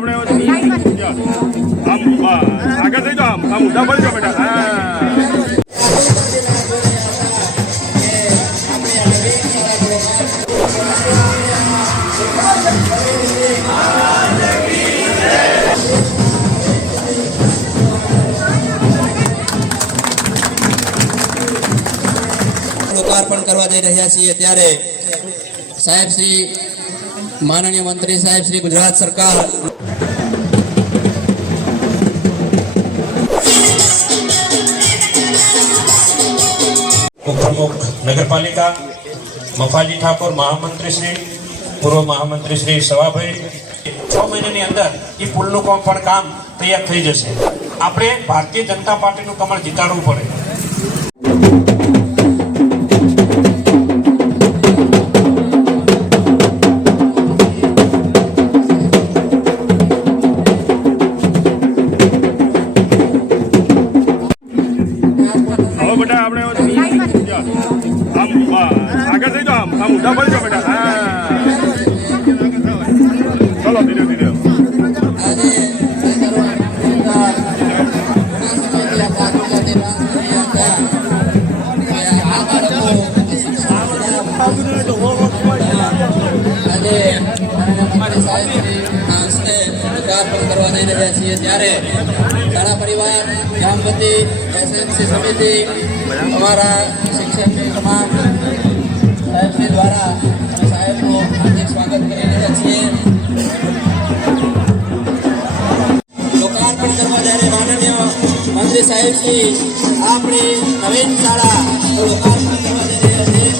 બેટા આપણે આગળ થઈ જાઓ, આમ ઊંધા પડી જાઓ બેટા. લોકાર્પણ કરવા જઈ રહ્યા છીએ ત્યારે સાહેબ શ્રી માનનીય મંત્રી સાહેબ શ્રી ગુજરાત સરકાર ઉપપ્રમુખ નગરપાલિકા મફાજી ઠાકોર, મહામંત્રી શ્રી, પૂર્વ મહામંત્રી શ્રી સવાભાઈ, 6 મહિનાની અંદર એ પુલનું કામ તૈયાર થઈ જશે. આપણે ભારતીય જનતા પાર્ટીનું કમળ જીતાડવું પડે. આગળ થઈ જાઓ, આમ ઊંધા પડી જાઓ બેટા. ચલો ધીરે ધીરે. કરવા જઈ રહ્યા છીએ ત્યારે શાળા પરિવાર, ગ્રામપતિ, એસએમસી સમિતિ, અમારા શિક્ષકની તમામ સાહેબશ્રી દ્વારા સાહેબનું હાર્દિક સ્વાગત કરી રહ્યા છીએ. લોકાર્પણ કરવા જ્યારે માનનીય મંત્રી સાહેબશ્રી આપણી નવીન શાળા લોકાર્પણ કરવા જઈ રહ્યા છીએ.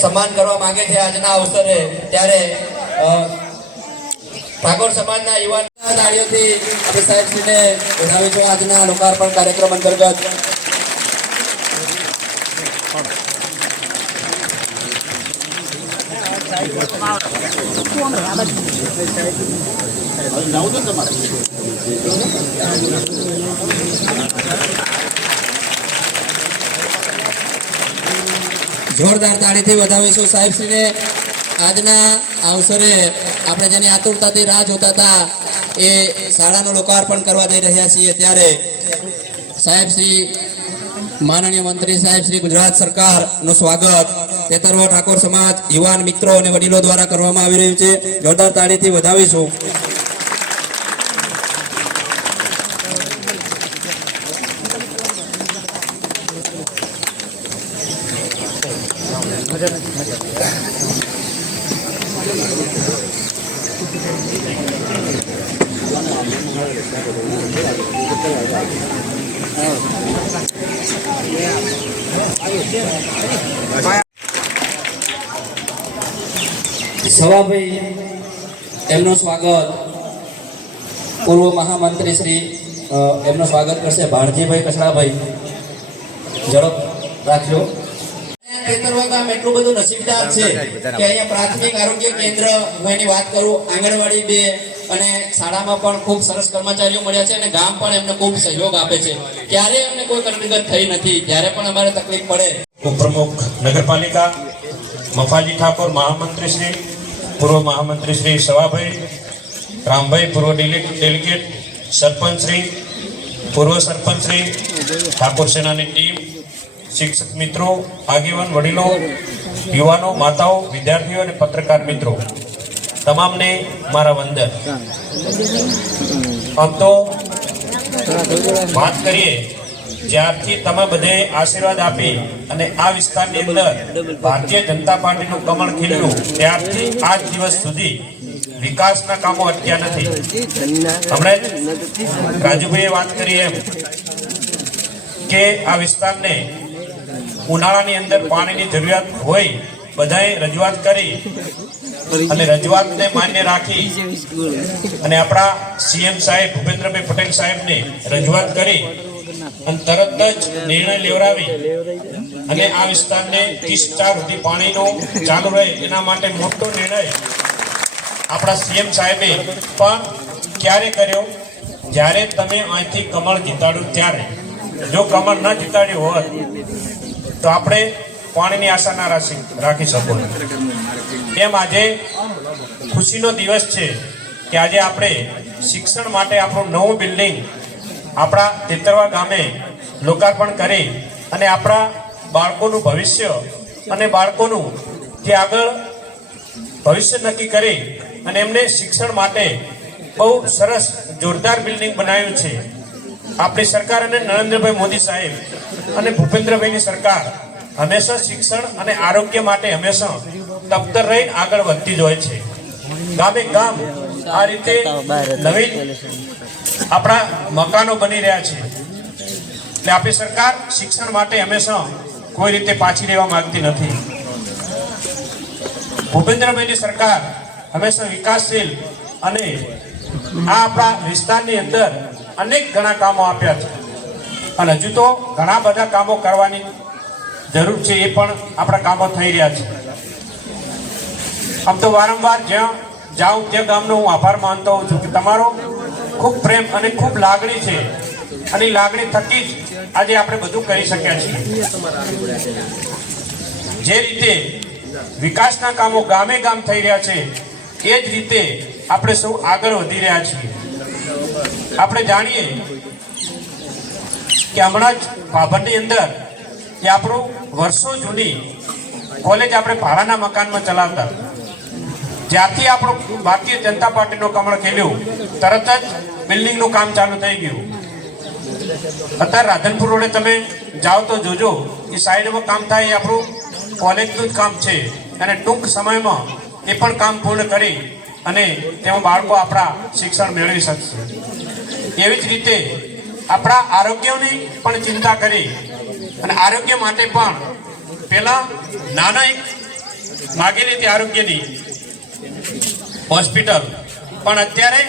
સન્માન કરવા માંગે છે આજના અવસરે ત્યારે ઠાકોર સમાજના યુવાન તાળીઓથી આપણે સાહેબશ્રીને વધાવીશું આજના લોકાર્પણ કાર્યક્રમ અંતર્ગત. જોરદાર તાળીથી વધાવીશું સાહેબશ્રીને. આજના અવસરે આપણે જેની આતુરતાથી રાહ જોતા હતા એ શાળાનું લોકાર્પણ કરવા જઈ રહ્યા છીએ ત્યારે સાહેબશ્રી માનનીય મંત્રી સાહેબ શ્રી ગુજરાત સરકારનું સ્વાગત તેતરવો ઠાકોર સમાજ, યુવાન મિત્રો અને વડીલો દ્વારા કરવામાં આવી રહ્યું છે. જોરદાર તાળીથી વધાવીશું. સવાભાઈ એમનું સ્વાગત પૂર્વ મહામંત્રી શ્રી એમનું સ્વાગત કરશે ભારતીભાઈ કચડાભાઈ ઝડપ રાખજો. ખેતરવા ગામ એટલું બધું નસીબદાર છે કે અહીંયા પ્રાથમિક આરોગ્ય કેન્દ્ર હું એની વાત કરું, આંગણવાડી 2 અને શાળામાં પણ ખૂબ સરસ કર્મચારીઓ મળ્યા છે અને ગામ પણ એમને ખૂબ સહયોગ આપે છે. ક્યારેય અમને કોઈ કરણીગત થઈ નથી. જ્યારે પણ અમારે તકલીફ પડે ઉપપ્રમુખ નગરપાલિકા મફાજી ઠાકોર મહામંત્રી શ્રી, પૂર્વ મહામંત્રી શ્રી સવાભાઈ, રામભાઈ પૂર્વ ડેલિગેટ, સરપંચ શ્રી, પૂર્વ સરપંચ શ્રી, ઠાકોર સેનાની ટીમ, શિક્ષક મિત્રો, આગેવાન વડીલો, યુવાનો, માતાઓ, વિદ્યાર્થીઓ અને પત્રકાર મિત્રો, તમામને મારા વંદન. આમ તો વાત કરીએ જ્યારથી તમે બધે આશીર્વાદ આપી અને આ વિસ્તારની અંદર ભારતીય જનતા પાર્ટીનું કમળ ખીલ્યું ત્યારથી આજ દિવસ સુધી વિકાસના કામો અટક્યા નથી. હમણાં રાજુભાઈએ વાત કરી એમ કે આ વિસ્તારને ઉનાળાની અંદર પાણીની જરૂરિયાત હોય, બધાએ રજૂઆત કરી અને રજૂઆતને માન્ય રાખી અને આપણા સીએમ સાહેબ ભૂપેન્દ્રભાઈ પટેલ સાહેબને રજૂઆત કરી અને તરત જ નિર્ણય લેવડાવી અને આ વિસ્તારને 30 સુધી પાણીનો ચાલુ રહે એના માટે મોટો નિર્ણય આપણા સીએમ સાહેબે પણ ક્યારે કર્યો? જ્યારે તમે અહીંથી કમળ જીતાડ્યું ત્યારે. જો કમળ ન જીતાડ્યું હોત તો આપણે પાણીની આશા ના રાખી શકો. એમ આજે ખુશીનો દિવસ છે કે આજે આપણે શિક્ષણ માટે આપણું નવું બિલ્ડિંગ આપણા તેતરવા ગામે લોકાર્પણ કરી અને આપણા બાળકોનું ભવિષ્ય અને બાળકોનું જે આગળ ભવિષ્ય નક્કી કરી અને એમને શિક્ષણ માટે બહુ સરસ જોરદાર બિલ્ડિંગ બનાવ્યું છે. આપણી સરકાર અને નરેન્દ્રભાઈ મોદી સાહેબ અને ભૂપેન્દ્રભાઈની સરકાર હંમેશા શિક્ષણ અને આરોગ્ય માટે હંમેશા તત્પર રહીને આગળ વધતી જ હોય છે. ગામે ગામ આ રીતે નવીન આપણા મકાનો બની રહ્યા છે. એટલે આપણી સરકાર શિક્ષણ માટે હંમેશા કોઈ રીતે પાછી રહેવા માંગતી નથી. ભૂપેન્દ્રભાઈની સરકાર હંમેશા વિકાસશીલ અને આ આપણા વિસ્તારની અંદર અનેક ઘણા કામો આપ્યા છે અને હજુ તો ઘણા બધા કામો કરવાની જરૂર છે. એ પણ આપણા કામો થઈ રહ્યા છે. આમ તો વારંવાર જ્યાં જાઉં ત્યાં ગામનો હું આભાર માનતો હોઉં છું કે તમારો ખૂબ પ્રેમ અને ખૂબ લાગણી છે અને લાગણી થકી જ આજે આપણે બધું કરી શક્યા છીએ. જે રીતે વિકાસના કામો ગામે ગામ થઈ રહ્યા છે એ જ રીતે આપણે સૌ આગળ વધી રહ્યા છીએ. આપણે જાણીએ કે હમણાં જ ભાભરની અંદર એ આપણું વર્ષો જૂની કોલેજ આપણે ભાડાના મકાનમાં ચલાવતા, જ્યાંથી આપણું ભારતીય જનતા પાર્ટીનો કમળ ખેલ્યું તરત જ બિલ્ડિંગનું કામ ચાલુ થઈ ગયું. અત્યારે રાધનપુર રોડે તમે જાઓ તો જોજો એ સાઈડમાં કામ થાય એ આપણું કોલેજનું જ કામ છે અને ટૂંક સમયમાં એ પણ કામ પૂર્ણ કરી અને તેમાં બાળકો આપણા શિક્ષણ મેળવી શકશે. એવી જ રીતે આપણા આરોગ્યની પણ ચિંતા કરી અને આરોગ્ય માટે પણ પહેલા નાના એક માગેલી હતી આરોગ્યની હોસ્પિટલ, પણ અત્યારે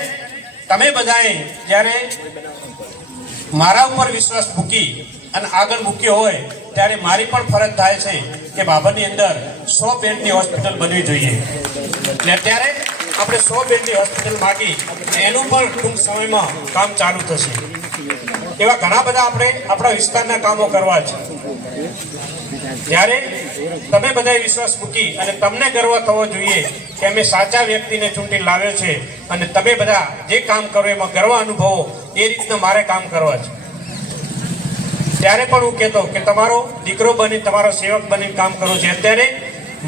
તમે બધાએ જ્યારે મારા ઉપર વિશ્વાસ મૂકી અને આગળ મૂક્યો હોય ત્યારે મારી પણ ફરજ થાય છે કે બાબરની અંદર 100 બેડની હોસ્પિટલ બનવી જોઈએ. એટલે અત્યારે આપણે 100 બેડની હોસ્પિટલ માગી એનું પણ ટૂંક સમયમાં કામ ચાલુ થશે. એવા ઘણા બધા આપણે આપણા વિસ્તારના કામો કરવા છે. જ્યારે તમે બધાએ વિશ્વાસ મૂકી અને તમને ગર્વ થવો જોઈએ કે અમે સાચા વ્યક્તિને ચૂંટી લાવ્યો છે અને તમે બધા જે કામ કરો એમાં ગર્વ અનુભવો, એ રીતના મારે કામ કરવા છે. ત્યારે પણ હું કહેતો કે તમારો દીકરો બની તમારો સેવક બની કામ કરું છે. અત્યારે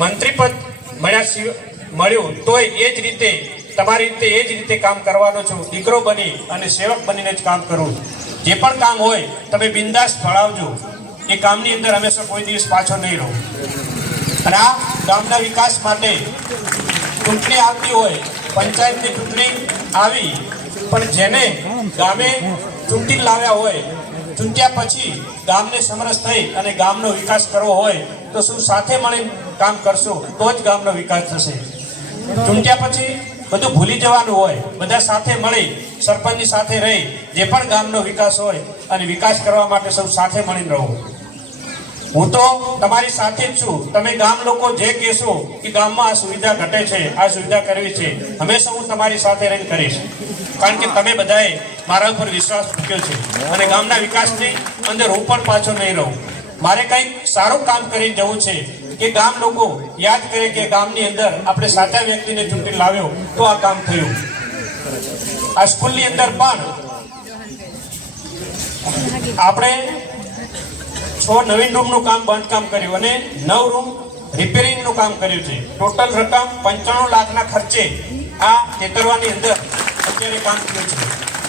મંત્રી પદ મળ્યું તોય એ જ રીતે તમારી રીતે એ જ રીતે કામ કરવાનો છું. દીકરો બની અને સેવક બનીને જ કામ કરું. જે પણ કામ હોય તમે બિંદાસ ફળાવજો. એ કામની અંદર હંમેશા કોઈ દિવસ પાછો નહીં રહો. અને આ ગામના વિકાસ માટે ચૂંટણી આવતી હોય, પંચાયતની ચૂંટણી આવી, પણ જેને ગામે ચૂંટીને લાવ્યા હોય, ચૂંટ્યા પછી ગામને સમરસ થઈ અને ગામનો વિકાસ કરવો હોય તો શું સાથે મળીને કામ કરશો તો જ ગામનો વિકાસ થશે. ચૂંટ્યા પછી બધું ભૂલી જવાનું હોય, બધા સાથે મળી સરપંચની સાથે રહી જે પણ ગામનો વિકાસ હોય અને વિકાસ કરવા માટે સૌ સાથે મળીને રહો. હું તો તમારી સાથે જ છું. તમે ગામ લોકો જે કહેશો કે ગામમાં આ સુવિધા ઘટે છે, આ સુવિધા કરવી છે, હંમેશા હું તમારી સાથે રહીને કરીશ. કારણ કે તમે બધાએ મારા ઉપર વિશ્વાસ મૂક્યો છે અને ગામના વિકાસની અંદર હું પણ પાછો નહીં રહું. મારે કંઈક સારું કામ કરીને જવું છે કે ગામ લોકો યાદ કરે કે ગામની અંદર આપણે સાચા વ્યક્તિને ચૂંટી લાવ્યો તો આ કામ થયું. આ સ્કૂલની અંદર પણ આપણે 6 નવીન રૂમનું બાંધકામ કર્યું અને 9 રૂમ રિપેરિંગનું કામ કર્યું છે. ટોટલ રકમ 95 લાખના ખર્ચે આ ખેતરવાની અંદર અત્યારે કામ થયું છે.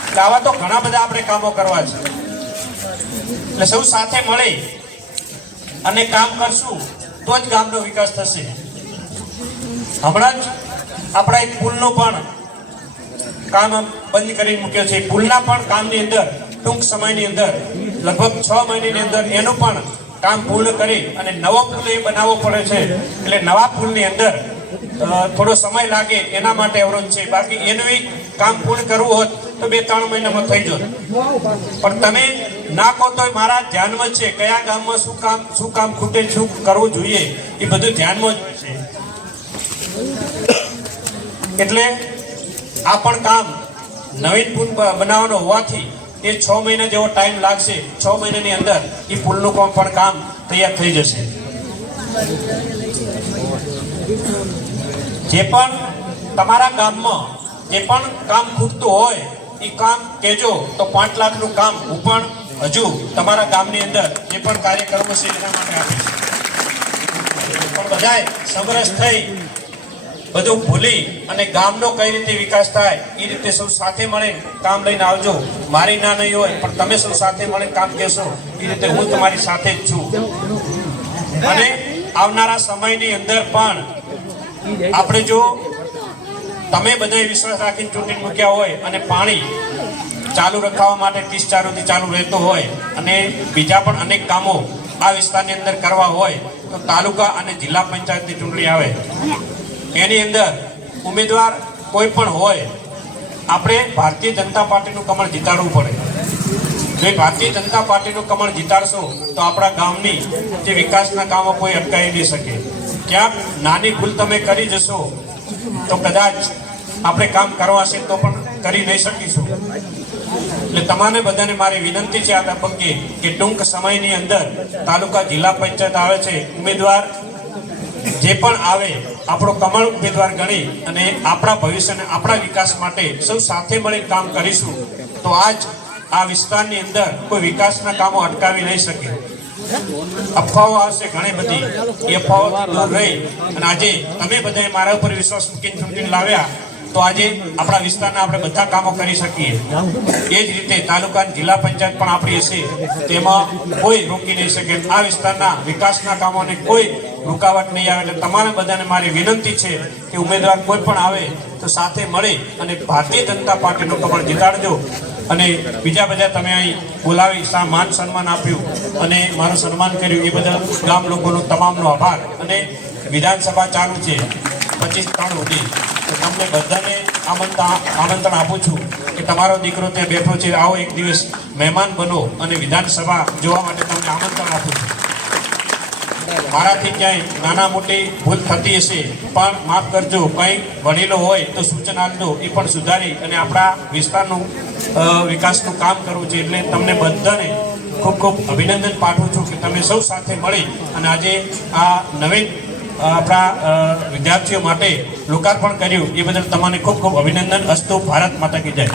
એટલે આવા તો ઘણા બધા આપણે કામો કરવા છે. એટલે સૌ સાથે મળી અને કામ કરશું તો જ ગામનો વિકાસ થશે. હમણાં જ આપણા એક પુલનું પણ કામ બંધ કરી મૂક્યો છે. પુલના પણ કામની અંદર ટૂંક સમયની અંદર લગભગ 6 મહિનાની અંદર એનું પણ કામ પૂર્ણ કરી અને નવો પુલ એ બનાવવો પડે છે. એટલે નવા પુલની અંદર થોડો સમય લાગે એના માટે અવરોધ છે. બાકી એનું કામ પૂર્ણ કરવું હોત તો 2-3 મહિનામાં થઈ જત. પણ તમે ના કહો તો મારા ધ્યાનમાં છે કયા ગામમાં શું કામ ખૂટે, શું કરવું જોઈએ એ બધું ધ્યાનમાં જ હોય છે. એટલે આ પણ કામ નવીન પુલ બનાવવાનો હોવાથી એ 6 મહિના જેવો ટાઈમ લાગશે. 6 મહિનાની અંદર એ પુલનું પણ કામ તૈયાર થઈ જશે. જે પણ તમારા ગામમાં જે પણ કામ ખૂટતું હોય એ કામ કહેજો તો 5 લાખનું કામ હું પણ હજુ તમારા ગામની અંદર જે પણ કાર્યક્રમો છે એના માટે આપીશ. પણ બધાએ સમરસ થઈ બધું ભૂલી અને ગામનો કઈ રીતે વિકાસ થાય એ રીતે સૌ સાથે મળે કામ લઈને આવજો. મારી ના નહીં હોય પણ તમે સૌ સાથે મળે કામ કહેશો એ રીતે હું તમારી સાથે જ છું. અને આવનારા સમયની અંદર પણ આપણે જો તમે બધાએ વિશ્વાસ રાખીને ચૂંટણી મૂક્યા હોય અને પાણી ચાલુ રખાવવા માટે 30 થી ચાલુ રહેતો હોય અને બીજા પણ અનેક કામો આ વિસ્તારની અંદર કરવા હોય તો તાલુકા અને જિલ્લા પંચાયતની ચૂંટણી આવે એની અંદર ઉમેદવાર કોઈ પણ હોય આપણે ભારતીય જનતા પાર્ટીનું કમળ જીતાડવું પડે. જો ભારતીય જનતા પાર્ટીનું કમળ જીતાડશો તો આપણા ગામની જે વિકાસના કામો કોઈ અટકાવી નહીં શકે. ક્યાંક નાની ભૂલ તમે કરી જશો તો કદાચ આપણે કામ કરવા છે તો પણ કરી નહીં શકીશું. એટલે તમારે બધાને મારી વિનંતી છે આ તબક્કે કે ટૂંક સમયની અંદર તાલુકા જિલ્લા પંચાયત આવે છે. ઉમેદવાર જે પણ આવે આપણો કમળ ઉમેદવાર ગણી અને આપણા ભવિષ્યને આપણા વિકાસ માટે સૌ સાથે મળી કામ કરીશું તો આજ આ વિસ્તારની અંદર કોઈ વિકાસના કામો અટકાવી નહીં શકે. અફવાઓ આવશે ઘણી બધી, એ અફવાઓ દૂર રહી અને આજે તમે બધાએ મારા ઉપર વિશ્વાસ મૂકીને ચૂંટણી લાવ્યા તો આજે આપણા વિસ્તારના આપણે બધા કામો કરી શકીએ. એ જ રીતે તાલુકા જિલ્લા પંચાયત પણ આપણી હશે તેમાં કોઈ રોકી નહીં શકે. આ વિસ્તારના વિકાસના કામોને કોઈ રૂકાવટ નહીં આવે. એટલે તમારા બધાને મારી વિનંતી છે કે ઉમેદવાર કોઈ પણ આવે તો સાથે મળી અને ભારતીય જનતા પાર્ટીનું કમળ જીતાડજો. અને બીજા બધા તમે અહીં બોલાવી માન સન્માન આપ્યું અને મારું સન્માન કર્યું એ બદલ ગામ લોકોનો તમામનો આભાર. અને વિધાનસભા ચાલુ છે 25-3 સુધી તો તમને બધાને આમંત્રણ આપું છું કે તમારો દીકરો ત્યાં બેઠો છે, આવો એક દિવસ મહેમાન બનો અને વિધાનસભા જોવા માટે તમને આમંત્રણ આપું છું. મારાથી ક્યાંય નાના મોટી ભૂલ થતી હશે પણ માફ કરજો. કંઈ વડીલો હોય તો સૂચના આપજો, એ પણ સુધારી અને આપણા વિસ્તારનું વિકાસનું કામ કરવું છે. એટલે તમને બધાને ખૂબ ખૂબ અભિનંદન પાઠવું છું કે તમે સૌ સાથે મળી અને આજે આ નવીન આપણા વિદ્યાર્થીઓ માટે લોકાર્પણ કર્યું એ બદલ તમને ખૂબ ખૂબ અભિનંદન. અસ્તુ. ભારત માતા કી જય.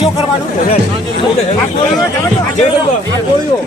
શું કરવાનું આ ગોળીઓ